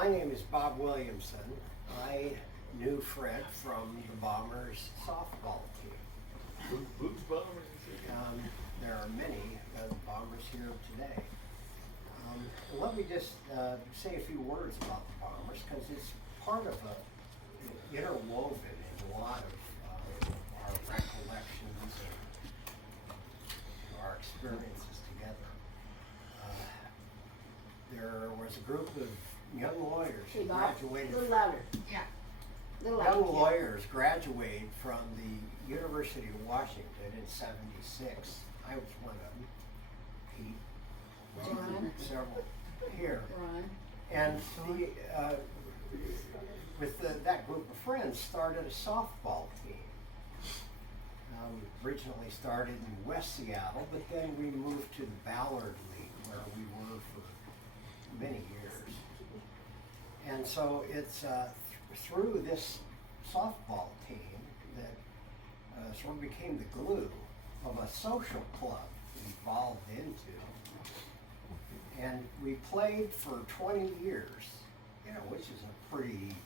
My name is Bob Williamson. I knew Fred from the Bombers softball team. Who's Bombers? There are many Bombers here today. Let me just say a few words about the Bombers because it's part of interwoven in a lot of our recollections and our experiences together. There was a group of young lawyers who graduated. A little louder. Yeah. Young lawyers graduated from the University of Washington in '76. I was one of them. Pete, Ron. several here. Ron. And that group of friends started a softball team. Originally started in West Seattle, but then we moved to the Ballard League where we were for many years. And so it's through this softball team that sort of became the glue of a social club it evolved into. And we played for 20 years, which is a pretty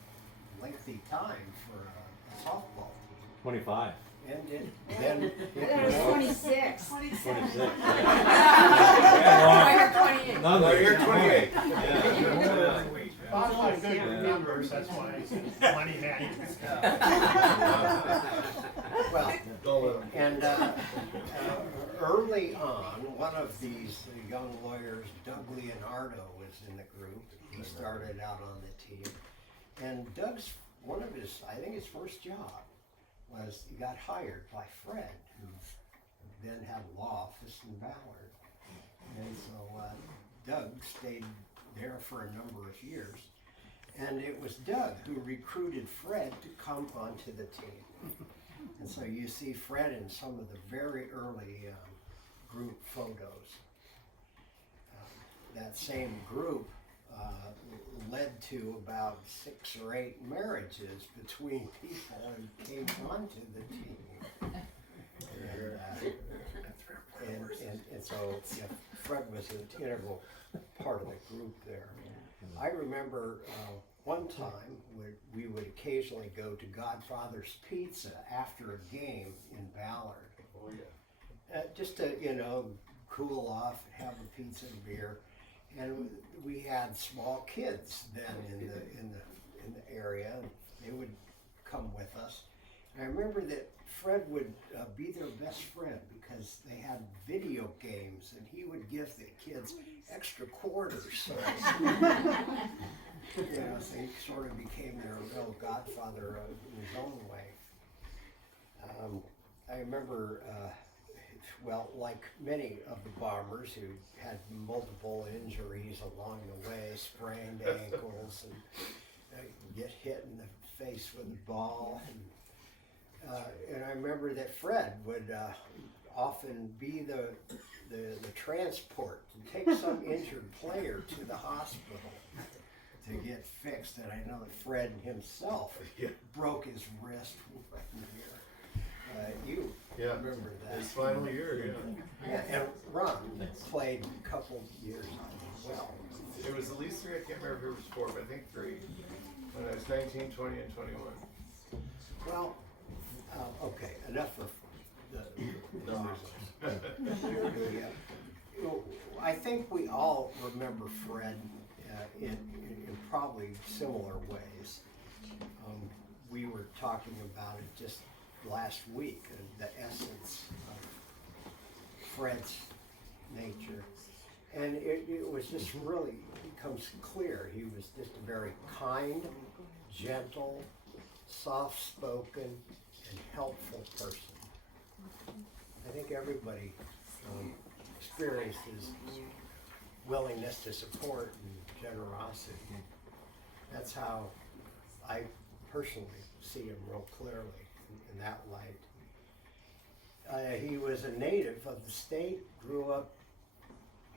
lengthy time for a softball team. 25. And then That was 26. 26. I heard 28. No, you're 28. Yeah. Bob's not good with numbers, that's why I said money man. Well, and early on, one of these young lawyers, Doug Leonardo, was in the group. He started out on the team. And Doug's, I think his first job was he got hired by Fred, who then had a law office in Ballard. And so Doug stayed there for a number of years. And it was Doug who recruited Fred to come onto the team. And so you see Fred in some of the very early group photos. That same group led to about 6 or 8 marriages between people who came onto the team. And so Fred was an integral part of the group there. I remember one time we would occasionally go to Godfather's Pizza after a game in Ballard. Oh yeah. Just to, cool off, have a pizza and beer. And we had small kids then in the area, and they would come with us. And I remember that Fred would be their best friend because they had video games, and he would give the kids extra quarters. So, so he sort of became their real godfather in his own way. I remember. Like many of the Bombers who had multiple injuries along the way, sprained ankles and get hit in the face with a ball. And I remember that Fred would often be the transport to take some injured player to the hospital to get fixed. And I know that Fred himself broke his wrist right here. You remember that. His final year, Yeah, and Ron played a couple years as well. It was at least 3, I can't remember if it was 4, but I think 3. When I was 19, 20, and 21. Well, okay, enough of the I think we all remember Fred in probably similar ways. We were talking about it just last week, the essence of Fred's nature. And it was just really becomes clear. He was just a very kind, gentle, soft-spoken, and helpful person. I think everybody experienced his willingness to support and generosity. That's how I personally see him real clearly. In that light. He was a native of the state, grew up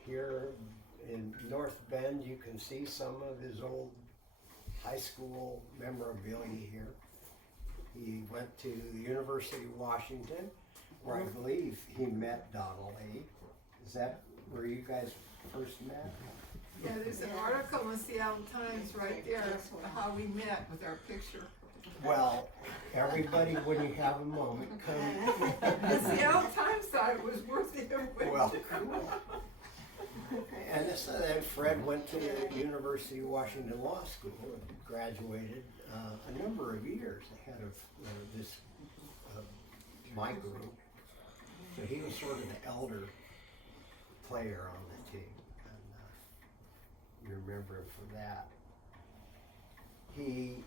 here in North Bend. You can see some of his old high school memorabilia here. He went to the University of Washington, where I believe he met Donald Lee. Is that where you guys first met? Yeah, there's an article in the Seattle Times right there, how we met with our picture. Well, everybody, when you have a moment, come. The Seattle Times thought it was worthy of waiting. Well, cool. And so then Fred went to the University of Washington Law School and graduated a number of years ahead of this my group. So he was sort of the elder player on the team, and you remember him for that. He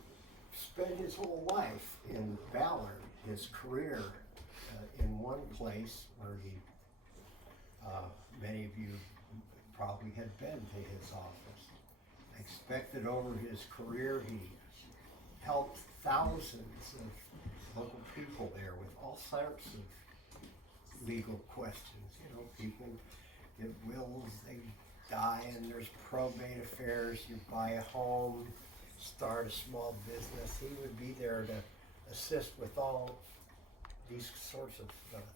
spent his whole life in Ballard, his career in one place where he, many of you probably had been to his office. Expected over his career, he helped thousands of local people there with all sorts of legal questions. You know, people get wills, they die, and there's probate affairs. You buy a home, start a small business. He would be there to assist with all these sorts of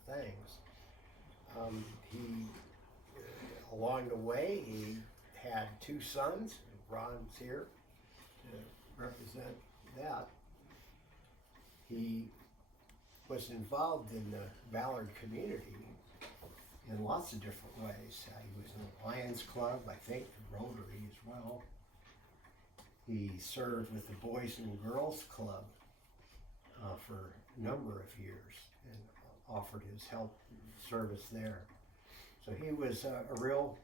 things. Along the way, he had two sons. Ron's here to represent that. He was involved in the Ballard community in lots of different ways. He was in the Lions Club, I think, Rotary as well. He served with the Boys and Girls Club for a number of years and offered his help and service there. So he was a real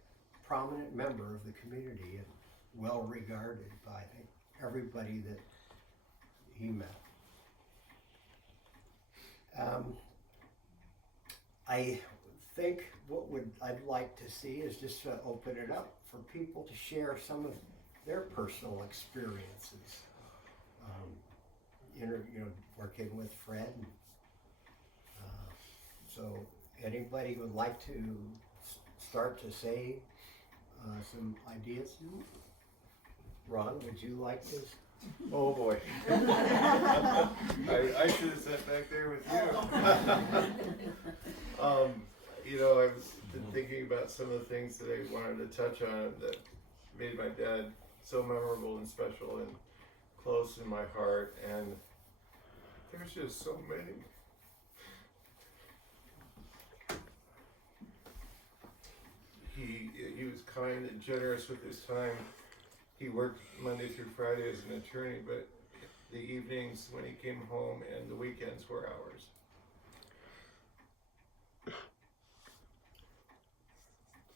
prominent member of the community and well regarded by, I think, everybody that he met. I think what I'd like to see is just to open it up for people to share some of their personal experiences. Working with Fred. So anybody would like to start to say some ideas? Ron, would you like to? Oh boy. I should have sat back there with you. I've been thinking about some of the things that I wanted to touch on that made my dad so memorable and special and close in my heart, and there's just so many. He was kind and generous with his time. He worked Monday through Friday as an attorney, but the evenings when he came home and the weekends were ours.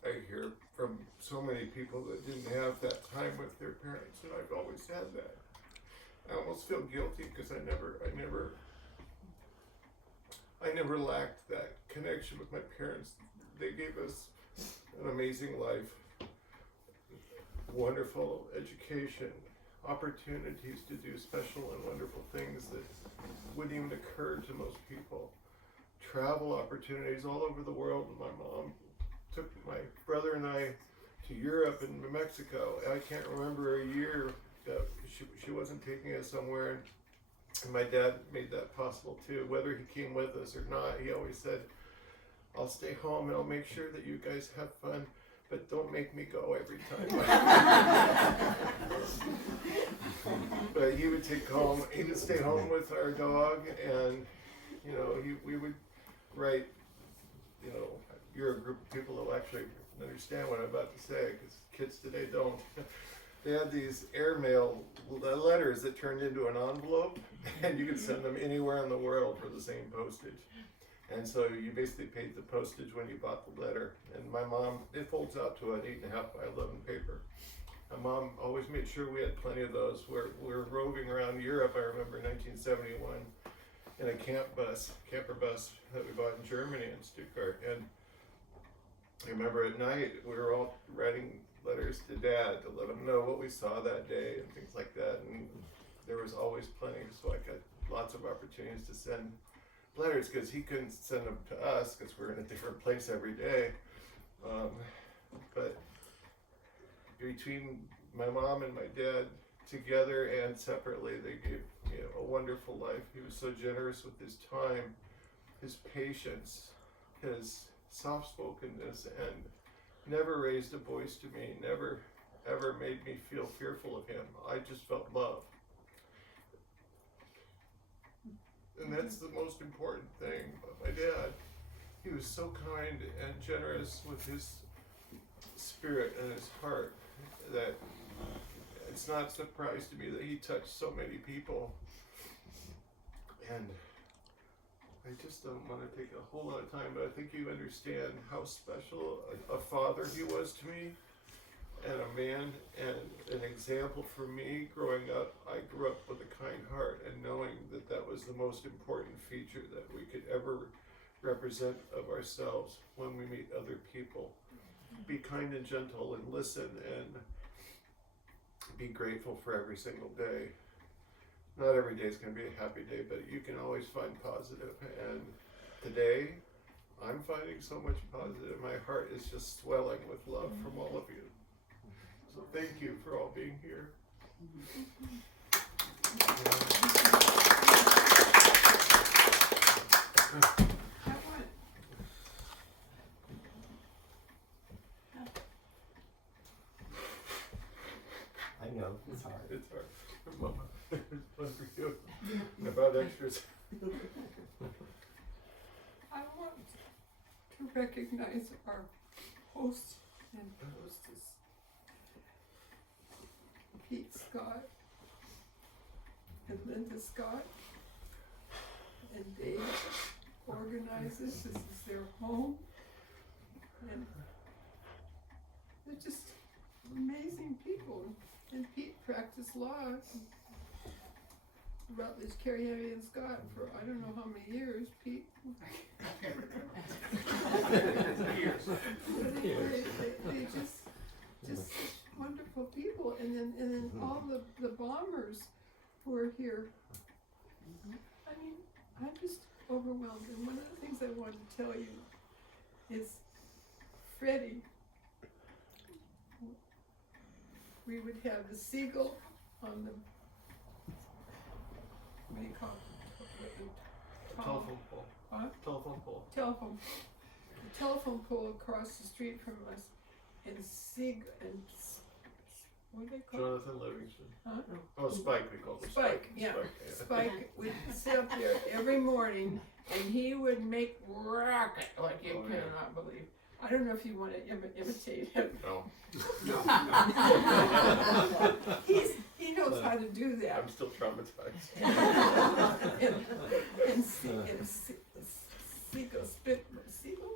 I hear from so many people that didn't have that time with their parents, and I've always had that. I almost feel guilty because I never lacked that connection with my parents. They gave us an amazing life, wonderful education, opportunities to do special and wonderful things that wouldn't even occur to most people. Travel opportunities all over the world. My mom took my brother and I to Europe and Mexico. I can't remember a year that she wasn't taking us somewhere, and my dad made that possible too. Whether he came with us or not, he always said, I'll stay home and I'll make sure that you guys have fun, but don't make me go every time. But he would stay home with our dog, and we would write, you're a group of people that will actually understand what I'm about to say, because kids today don't. They had these airmail letters that turned into an envelope, and you could send them anywhere in the world for the same postage. And so you basically paid the postage when you bought the letter. And my mom, it folds out to an 8.5 by 11 paper. My mom always made sure we had plenty of those. We were roving around Europe, I remember 1971, in a camper bus that we bought in Germany in Stuttgart. And I remember at night, we were all writing letters to Dad to let him know what we saw that day and things like that. And there was always plenty, so I got lots of opportunities to send letters, because he couldn't send them to us because we're in a different place every day. But between my mom and my dad, together and separately, they gave me a wonderful life. He was so generous with his time, his patience, his soft-spokenness, and never raised a voice to me, never ever made me feel fearful of him. I just felt love. And that's the most important thing. But my dad, he was so kind and generous with his spirit and his heart that it's not a surprise to me that he touched so many people. And I just don't want to take a whole lot of time, but I think you understand how special a father he was to me, and a man, and an example for me growing up. I grew up with a kind heart, and knowing that that was the most important feature that we could ever represent of ourselves when we meet other people. Be kind and gentle, and listen, and be grateful for every single day. Not every day is going to be a happy day, but you can always find positive. And today, I'm finding so much positive. My heart is just swelling with love from all of you. So thank you for all being here. I know, it's hard. It's hard. Mama, it's fun for you. I brought extras. I want to recognize our host and hostess, Pete Scott and Linda Scott, and they organize this. This is their home, and they're just amazing people. And Pete practiced law at Rutledge, Carey, and Scott for I don't know how many years. Pete. They just wonderful people, and then all the bombers who are here. I mean, I'm just overwhelmed. And one of the things I wanted to tell you is Freddie. We would have the seagull on the, what do you call it? Telephone pole. Huh? Telephone pole. Telephone. The telephone pole across the street from us, and what do they call it? Jonathan Livingston. Huh? Oh, Spike, we call him Spike, yeah. Spike, Spike would sit up there every morning, and he would make racket like you Oh, yeah. cannot believe. I don't know if you want to imitate him. No, He knows how to do that. I'm still traumatized. and Seagull,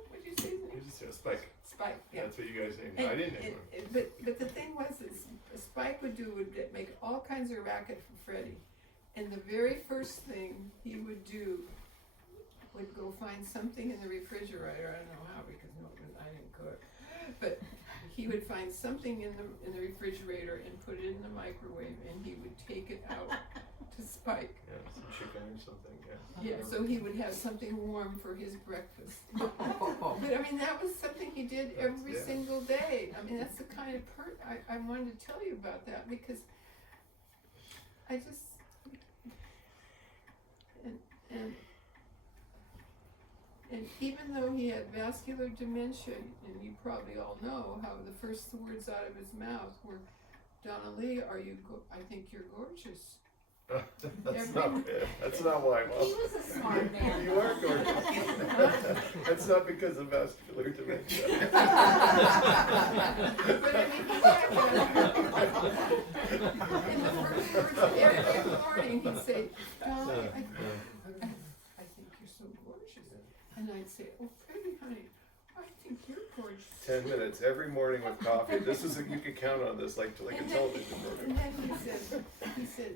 what'd you say his name? You just say Spike. Spike, yeah. That's what you guys named him. And, I didn't name him. but the thing was, is Spike would make all kinds of racket for Freddie. And the very first thing he would do would go find something in the refrigerator. I don't know how, because I didn't cook. But he would find something in the refrigerator and put it in the microwave, and he would take it out to Spike. Yeah, some chicken or something, yeah. Yeah, so he would have something warm for his breakfast. But I mean, that was something he did every Yeah. single day. I mean, that's the kind of I wanted to tell you about that, because I just, and even though he had vascular dementia, and you probably all know how the first words out of his mouth were, "Donna Lee, I think you're gorgeous." That's not why, Mom. He was a smart man. You are gorgeous. That's not because of vascular dementia. But I mean, he had in the first words every morning, he'd say, "Donna, I think you're so gorgeous." And I'd say, "Oh, Freddie, honey, I think you're gorgeous." 10 minutes every morning with coffee. This is you can count on this like a television And program. then he said,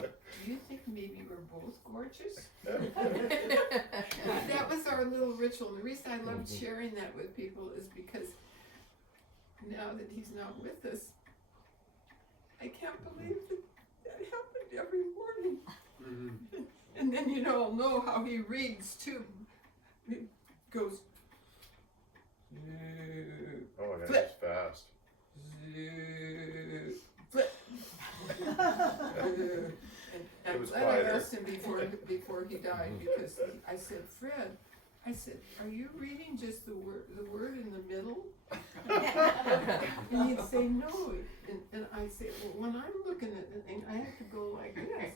"Do you think maybe we're both gorgeous?" That was our little ritual. And the reason I loved sharing that with people is because now that he's not with us, I can't believe that happened every morning. And then I'll know how he reads too. He goes, Oh my God, Flip. it's fast. flip. And It I'm was glad I quieter. asked him before he died, because I said, "Fred, I said, are you reading just the word in the middle? And he'd say, no. And I'd say, well, when I'm looking at the thing, I have to go like this.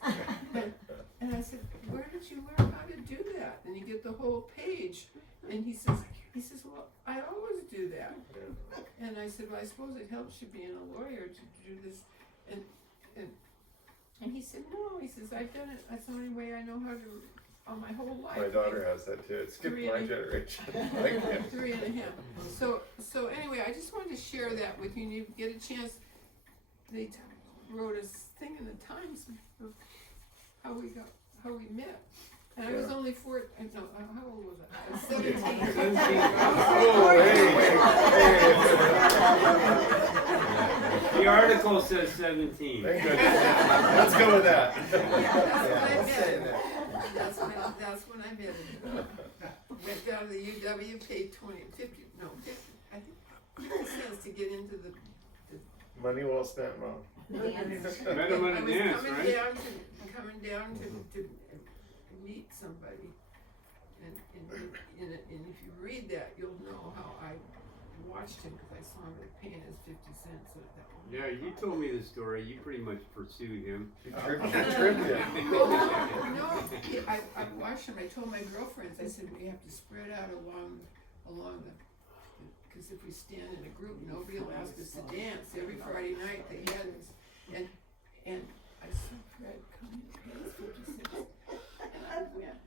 And I said, where did you learn how to do that? And you get the whole page. And he says, well, I always do that. And I said, well, I suppose it helps you being a lawyer to do this. And he said, no. He says, I've done it. That's the only way I know how to. On my whole life. My daughter has that too. It skipped my generation. 3.5. So anyway, I just wanted to share that with you. And you get a chance. They wrote a thing in the Times of how we met. And I was only how old was I? I was 17. The article says 17. Thank goodness. Let's go with that. That's when I met him. Went down to the UW, paid 50 cents to get into the Money well spent, Mom. Better I than was a dance, right? coming down to meet somebody, and if you read that, you'll know how I watched him because I saw him paying his 50 cents at that one. Yeah, you told me the story. You pretty much pursued him. You tripped him. No, I watched him. I told my girlfriends, I said, we have to spread out along the, because if we stand in a group, nobody will ask us to dance. Every Friday night they had this, and I saw Fred come in and pay his 50 cents. And I went,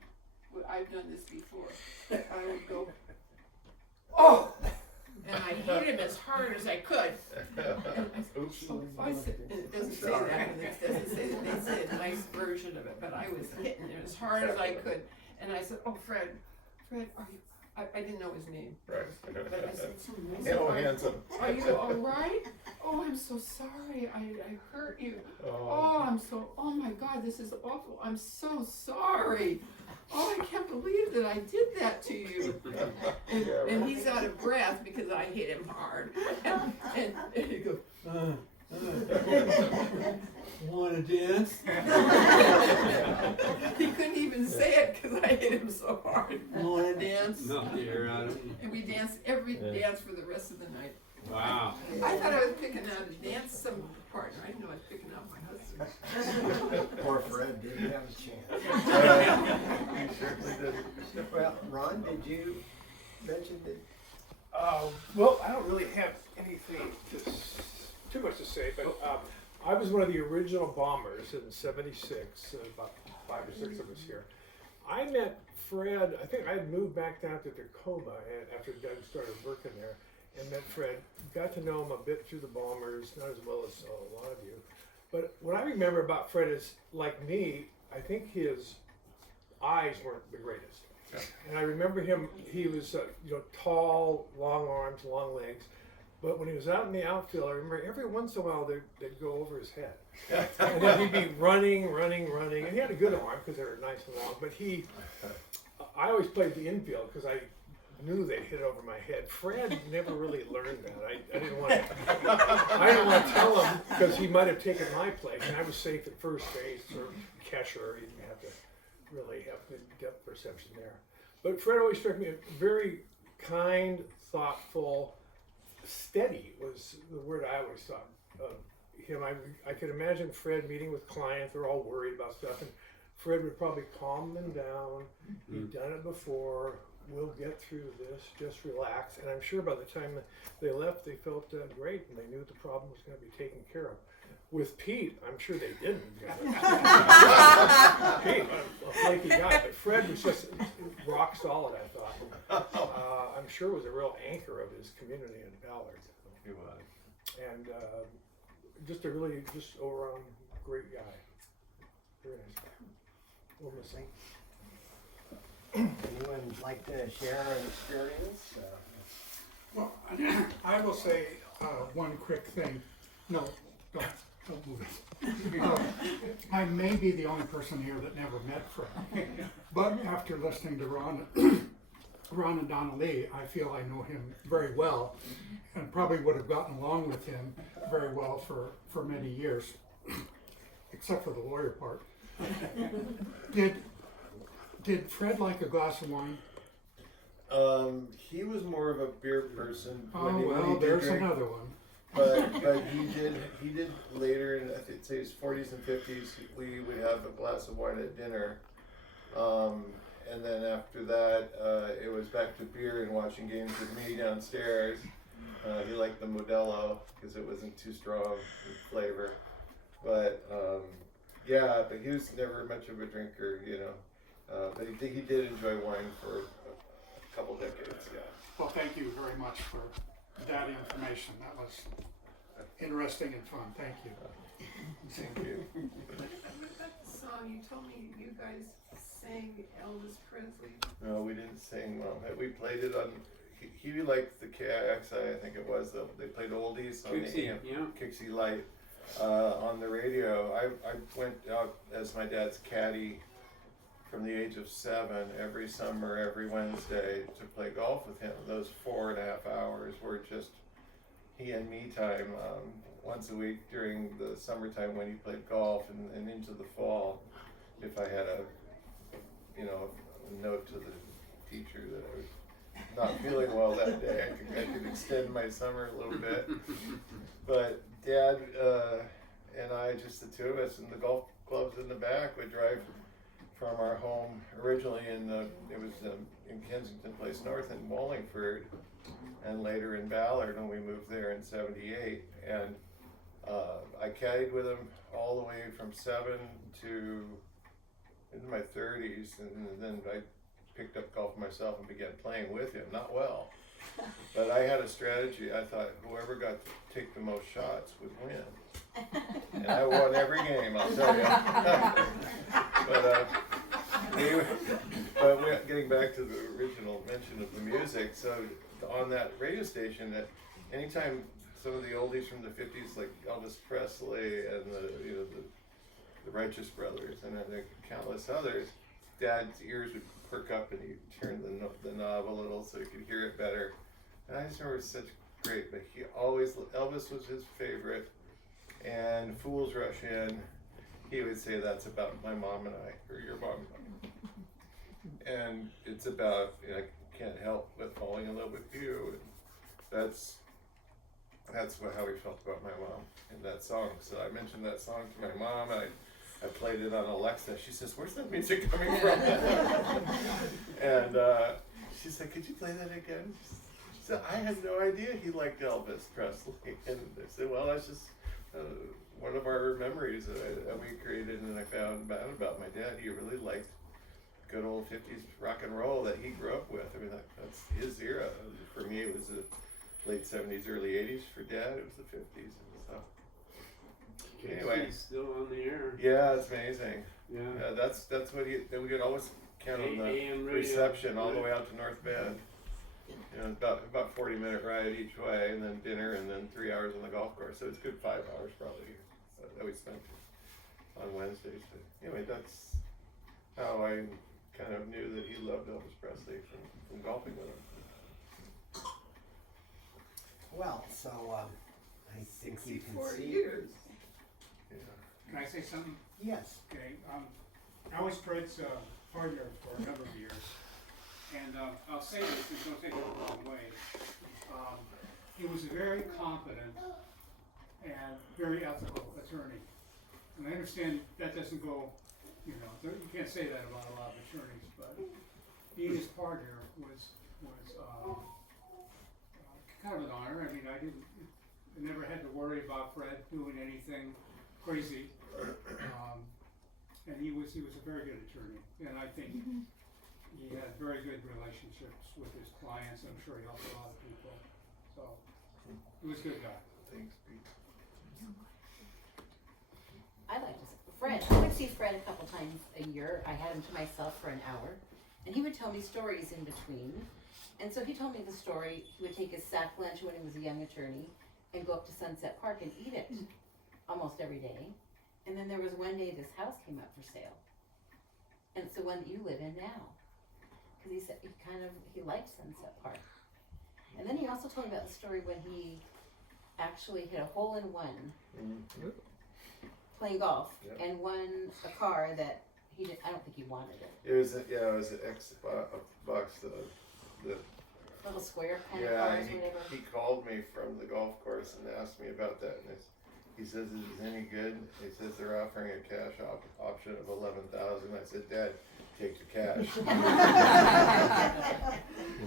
well, I've done this before. I would go, oh! And I hit him as hard as I could. Oops. I said, and it doesn't say that, and it doesn't say that, they say a nice version of it, but I was hitting him as hard as I could. And I said, oh, Fred, are you, I didn't know his name. Right. But I said, Oh, handsome. are you all right? Oh, I'm so sorry, I hurt you. Oh my God, this is awful, I'm so sorry. Oh, I can't believe that I did that to you. And he's out of breath because I hit him hard. And he goes, Wanna dance? he couldn't even say it because I hit him so hard. Wanna dance? Knock the air out of him. And we danced every dance for the rest of the night. Wow. I thought I was picking out a dance some partner. I didn't know I was picking out my husband. Poor Fred didn't have a chance. You certainly did. Well, Ron, did you mention that? Well, I don't really have anything too much to say, but I was one of the original bombers in '76, about 5 or 6 of us here. I met Fred, I think I had moved back down to Tacoma and after Doug started working there, and met Fred, got to know him a bit through the bombers, not as well as a lot of you. But what I remember about Fred is, like me, I think his eyes weren't the greatest. And I remember him, he was tall, long arms, long legs. But when he was out in the outfield, I remember every once in a while they'd go over his head. And then he'd be running. And he had a good arm because they were nice and long. But I always played the infield because I knew they'd hit over my head. Fred never really learned that. I didn't want to tell him because he might have taken my place. And I was safe at first base or catcher. You didn't have to really have good depth perception there. But Fred always struck me as very kind, thoughtful, steady was the word I always thought of him. I could imagine Fred meeting with clients, they're all worried about stuff, and Fred would probably calm them down. He'd done it before, we'll get through this, just relax. And I'm sure by the time they left, they felt great, and they knew the problem was going to be taken care of. With Pete, I'm sure they didn't. Pete, a flaky guy, but Fred was just rock solid, I thought. I'm sure was a real anchor of his community in Ballard. He was. And just a really, just all-around great guy. Very nice guy. We'll miss him. Anyone like to share an experience? Well, I will say one quick thing. No, don't move it. I may be the only person here that never met Fred, but after listening to Ron and Donna Lee, I feel I know him very well, and probably would have gotten along with him very well for many years, except for the lawyer part. Did Fred like a glass of wine? He was more of a beer person. Oh, when he well, did there's drink. another one. But he did later in, I think, say his 40s and 50s. We would have a glass of wine at dinner, and then after that, it was back to beer and watching games with me downstairs. He liked the Modelo because it wasn't too strong in flavor, but yeah, but he was never much of a drinker, you know. But he did enjoy wine for a couple decades. Yeah. Well, thank you very much for that information. That was interesting and fun. Thank you. Thank you. What about the song, you told me you guys sang Elvis Presley? No, we didn't sing. We played it on. He liked the KIXI, I think it was. They played oldies on the Kixie, AM, yeah. Kixie Light on the radio. I went out as my dad's caddy from the age of 7 every summer, every Wednesday to play golf with him. Those 4.5 hours were just he and me time once a week during the summertime when he played golf and into the fall. If I had a note to the teacher that I was not feeling well that day, I could extend my summer a little bit. But Dad and I, just the two of us, and the golf clubs in the back, would drive from our home originally in Kensington Place North in Wallingford, and later in Ballard when we moved there in '78. And I caddied with him all the way from 7 to into my 30s, and then I picked up golf myself and began playing with him. Not well, but I had a strategy. I thought whoever got to take the most shots would win, and I won every game, I'll tell you. But getting back to the original mention of the music, so on that radio station, that anytime some of the oldies from the 50s, like Elvis Presley and the Righteous Brothers and then countless others, Dad's ears would perk up and he'd turn the knob a little so he could hear it better. And I just remember it was such great, but Elvis was his favorite, and Fools Rush In, he would say that's about my mom and I, or your mom. And it's about, I can't help but falling in love with you. And that's how he felt about my mom in that song. So I mentioned that song to my mom, and I played it on Alexa. She says, "Where's that music coming from?" And she said, "Could you play that again?" She said, "I had no idea he liked Elvis Presley." And I said, "Well, that's just one of our memories that we created." And I found out about my dad. He really liked good old 50s rock and roll that he grew up with. I mean, that's his era. For me, it was the late 70s, early 80s. For Dad, it was the 50s. So anyway, He's still on the air. yeah, it's amazing. Yeah. That's what we could always count on the AM radio. reception all the way out to North Bend. About 40-minute ride each way, and then dinner, and then 3 hours on the golf course. So it's a good 5 hours probably that we spent on Wednesdays. But anyway, that's how I kind of knew that he loved Elvis Presley from golfing with him. Well, so I think you can 64 see. years. Yeah. Can I say something? Yes. Okay, I was Fred's partner for a number of years, and I'll say this, and don't take it the wrong way. He was a very competent and very ethical attorney. And I understand that doesn't go, you can't say that about a lot of attorneys, but being his partner was kind of an honor. I mean, I never had to worry about Fred doing anything crazy. And he was a very good attorney, and I think he had very good relationships with his clients. I'm sure he helped a lot of people. So he was a good guy. Thanks, Pete. I like to Fred. I would see Fred a couple times a year. I had him to myself for an hour, and he would tell me stories in between. And so he told me the story. He would take his sack lunch when he was a young attorney and go up to Sunset Park and eat it almost every day. And then there was one day this house came up for sale, and it's the one that you live in now. Because he said he liked Sunset Park. And then he also told me about the story when he actually hit a hole-in-one playing golf, Yeah. and won a car that I don't think he wanted it. It was an Xbox the Little square kind of yeah, cars, whatever. he called me from the golf course and asked me about that, and he says, "Is it any good?" He says they're offering a cash option of 11,000. I said, "Dad, take the cash."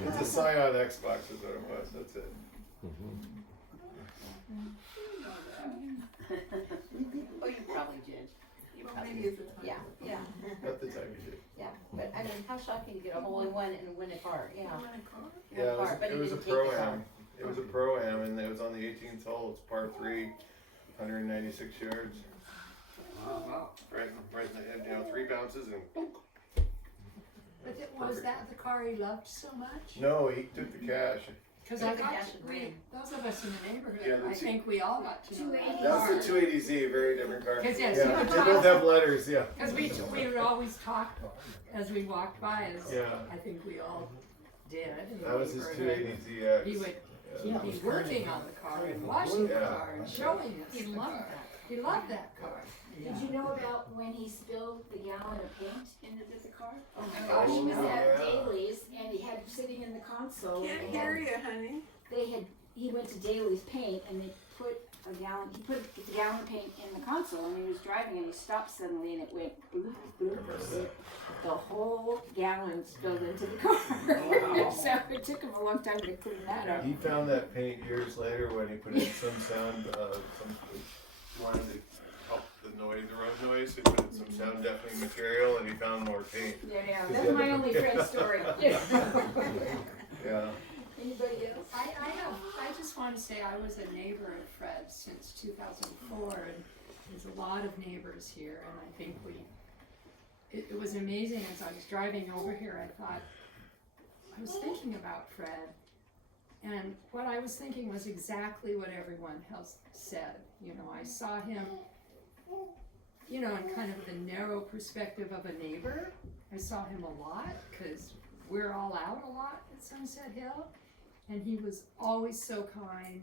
It's a Scion Xbox is what it was. That's it. Oh, you probably did. You Well, probably maybe did. it's a time. Yeah, yeah, At the time you did. yeah. But I mean, how shocking to get a hole in one and win a car, yeah. Yeah, car, but it he was a didn't take the car. pro-am. It was a pro-am, and it was on the 18th hole. It's par 3, 196 yards. Wow. Right, in the, 3 bounces and boom. But was that the car he loved so much? No, he took the cash. Cause Took I the got, cash and ran. those of us in the neighborhood, Yeah, the I two- think we all got to know that 280. That car. was the 280Z, a very different car. 'Cause, yes, yeah, you would they talk- both have letters. Yeah. Cause we would always talk as we walked by, as Yeah. I think we all did. in the That was his neighborhood. 280ZX. He would, Yeah. he'd be working on the car and washing the Yeah. car and showing us He the loved car. that. He loved that car. Did you know about when he spilled the gallon of paint into the car? Oh my Oh, He was at yeah. Daly's and he had sitting in the console. Can't and hear you, honey. he went to Daly's Paint and they put a gallon, he put the gallon of paint in the console and he was driving and he stopped suddenly and it went bloop, bloop, bloop. The whole gallon spilled into the car. So it took him a long time to clean that up. He found that paint years later when he put in some sound, wanted to help the road noise. He put in some sound deafening material and he found more paint. Yeah, that's my only Fred story. Yeah. Anybody else? I just want to say I was a neighbor of Fred's since 2004, and there's a lot of neighbors here, and I think it was amazing as I was driving over here, I was thinking about Fred, and what I was thinking was exactly what everyone else said. You know, I saw him, you know, in kind of the narrow perspective of a neighbor. I saw him a lot, because we're all out a lot at Sunset Hill. And he was always so kind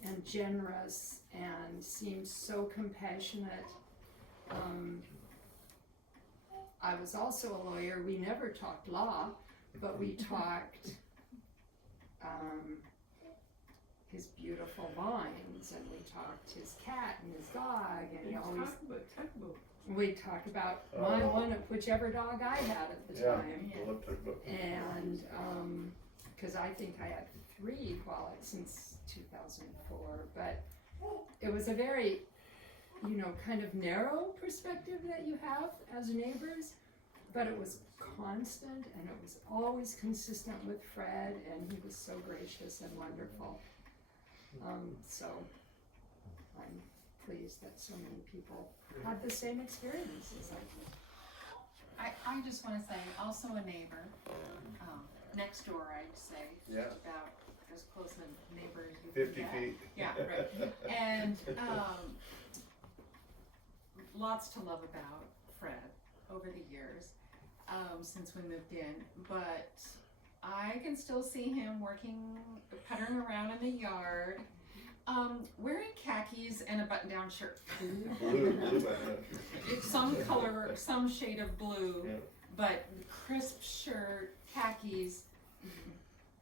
and generous and seemed so compassionate. I was also a lawyer. We never talked law, but we talked his beautiful vines, and we talked his cat and his dog, and he always we talk about my one of whichever dog I had at the time. The lip tugboat. And because I think I had 3 wallets since 2004, but it was a very, you know, kind of narrow perspective that you have as neighbors, but it was constant and it was always consistent with Fred, and he was so gracious and wonderful. So I'm pleased that so many people had the same experience as I did. I just want to say, also a neighbor, next door, I'd say. Yeah. About as close a neighbor as you can 50 get. feet. Yeah, right. And lots to love about Fred over the years, since we moved in. But I can still see him working, puttering around in the yard, wearing khakis and a button-down shirt. Blue button. It's some color, some shade of blue, Yeah. but crisp shirt, khakis,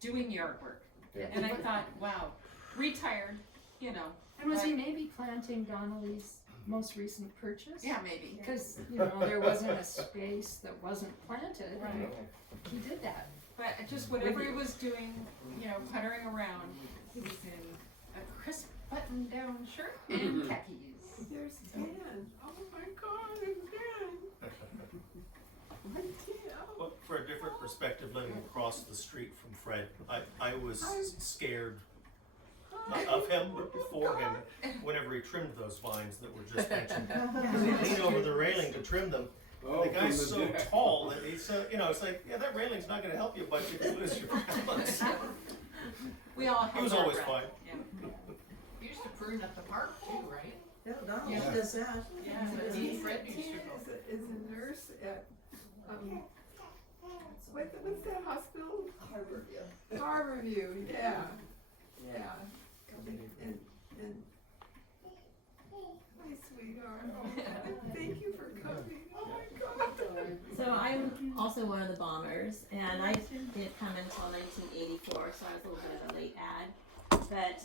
doing yard work. Yeah. And I thought, wow, retired, you know. And was he but- maybe planting Donnelly's most recent purchase? Yeah, maybe. Because, you know, there wasn't a space that wasn't planted, and Right. he did that. But just whatever he was doing, you know, puttering around, he was in a crisp button-down shirt and khakis. There's Dan. Oh my God, it's Dan. Hi, Dan. Well, for a different perspective, living across the street from Fred, I was scared not of him, but before him, whenever he trimmed those vines that were just mentioned. Because he'd lean over the railing to trim them. Oh, The guy's from the so deck. tall that he's, you know, it's like, yeah, that railing's not gonna help you much if you lose your balance. We all He had was our always breath. fine. Yeah. We used to prune up the park too, right? Yeah, Donald Yeah. does that. Yeah, but me and Fred used to Dan go. is a nurse at, what's that hospital? Harborview. Harborview, yeah, yeah. And, hi, sweetheart. Oh, thank you for coming. Oh my God. So I I'm also one of the bombers, and I didn't come until 1984, so I was a little bit of a late ad. But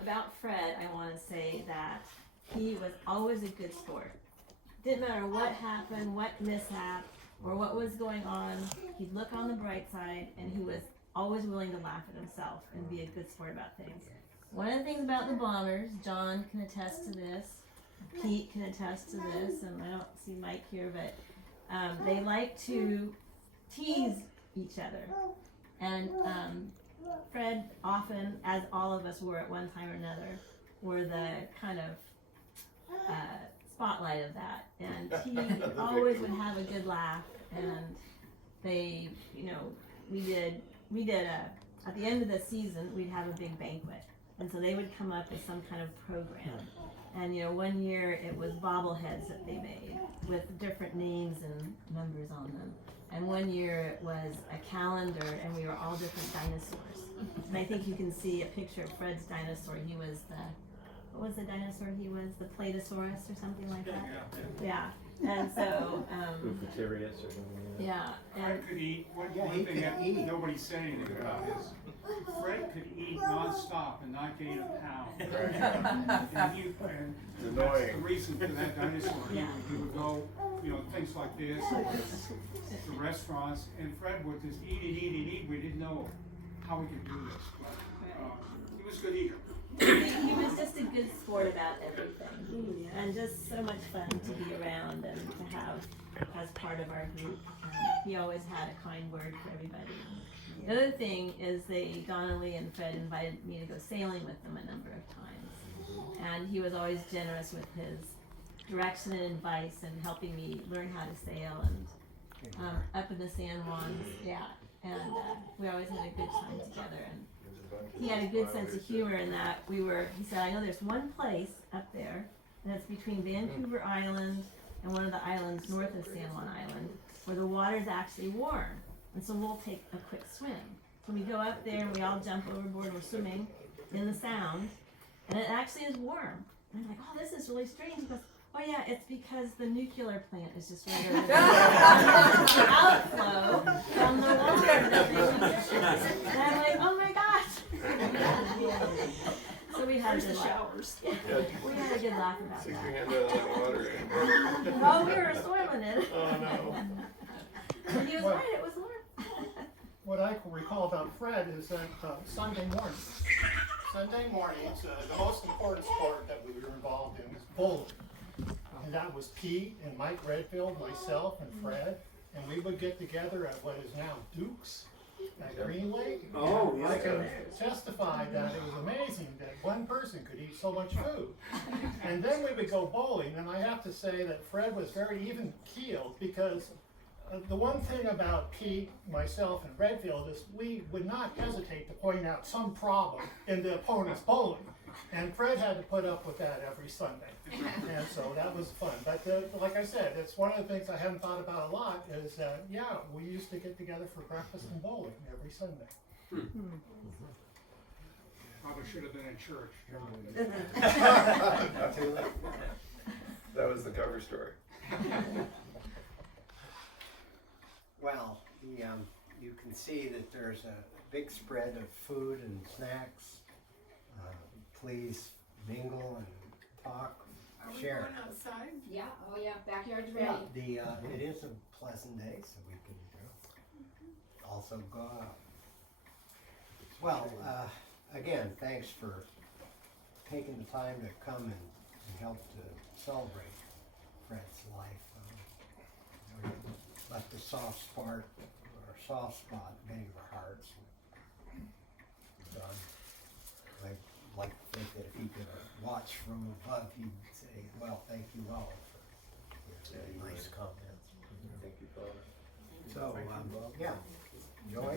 about Fred, I want to say that he was always a good sport. Didn't matter what happened, what mishap, or what was going on, he'd look on the bright side, and he was always willing to laugh at himself and be a good sport about things. One of the things about the bombers, John can attest to this, Pete can attest to this, and I don't see Mike here, but they like to tease each other. And Fred often, as all of us were at one time or another, were the kind of spotlight of that. And he always would have a good laugh, and they, you know, we did at the end of the season, we'd have a big banquet. And so they would come up with some kind of program. And you know, one year it was bobbleheads that they made with different names and numbers on them. And one year it was a calendar, and we were all different dinosaurs. And I think you can see a picture of Fred's dinosaur. He was what was the dinosaur he was? The Platosaurus or something like that? Yeah. And so, Rufotirius or something like that. yeah. Fred And could eat. One he thing could that eat. nobody's saying anything about is Fred could eat nonstop and not gain a pound. And that's annoying. the reason for that dinosaur. Yeah. He would go, you know, things like this, to restaurants, and Fred would just eat. We didn't know how we could do this, but he was a good eater. he was just a good sport about everything, and just so much fun to be around and to have as part of our group. He always had a kind word for everybody. The other thing is Donnelly and Fred invited me to go sailing with them a number of times, and he was always generous with his direction and advice and helping me learn how to sail. And up in the San Juans, yeah, and we always had a good time together. And he had a good sense of humor in that he said, I know there's one place up there, and it's between Vancouver Island and one of the islands north of San Juan Island, where the water's actually warm. And so we'll take a quick swim. So we go up there and we all jump overboard, we're swimming in the Sound, and it actually is warm. And I'm like, oh, this is really strange. He goes, oh yeah, it's because the nuclear plant is just right over there. Outflow from the water that they use. And I'm like, oh my gosh. So we had a good laugh. We had a good laugh about Stick that. your hand out in the water. Oh, we were soiling it. Oh no. And he was right, it was warm. What I can recall about Fred is that Sunday mornings, the most important sport that we were involved in was bowling. And that was Pete and Mike Redfield, myself and Fred, and we would get together at what is now Duke's at Green Lake. Oh, And yeah. I can testify that it was amazing that one person could eat so much food. And then we would go bowling, and I have to say that Fred was very even-keeled, because the one thing about Pete, myself, and Redfield is we would not hesitate to point out some problem in the opponent's bowling. And Fred had to put up with that every Sunday. And so that was fun. But like I said, it's one of the things I haven't thought about a lot is that, yeah, we used to get together for breakfast and bowling every Sunday. Probably should have been in church. That was the cover story. Well, you can see that there's a big spread of food and snacks. Please mingle and talk, Are we share. going outside? Yeah, oh yeah, backyard's ready. Yeah, it is a pleasant day, so we can also go out. Well, again, thanks for taking the time to come and help to celebrate Fred's life. We left a soft spot in many of our hearts. I'd like to think that if he could watch from above, he'd say, well, thank you all for your nice comments. Thank you, Father. So, yeah, enjoy.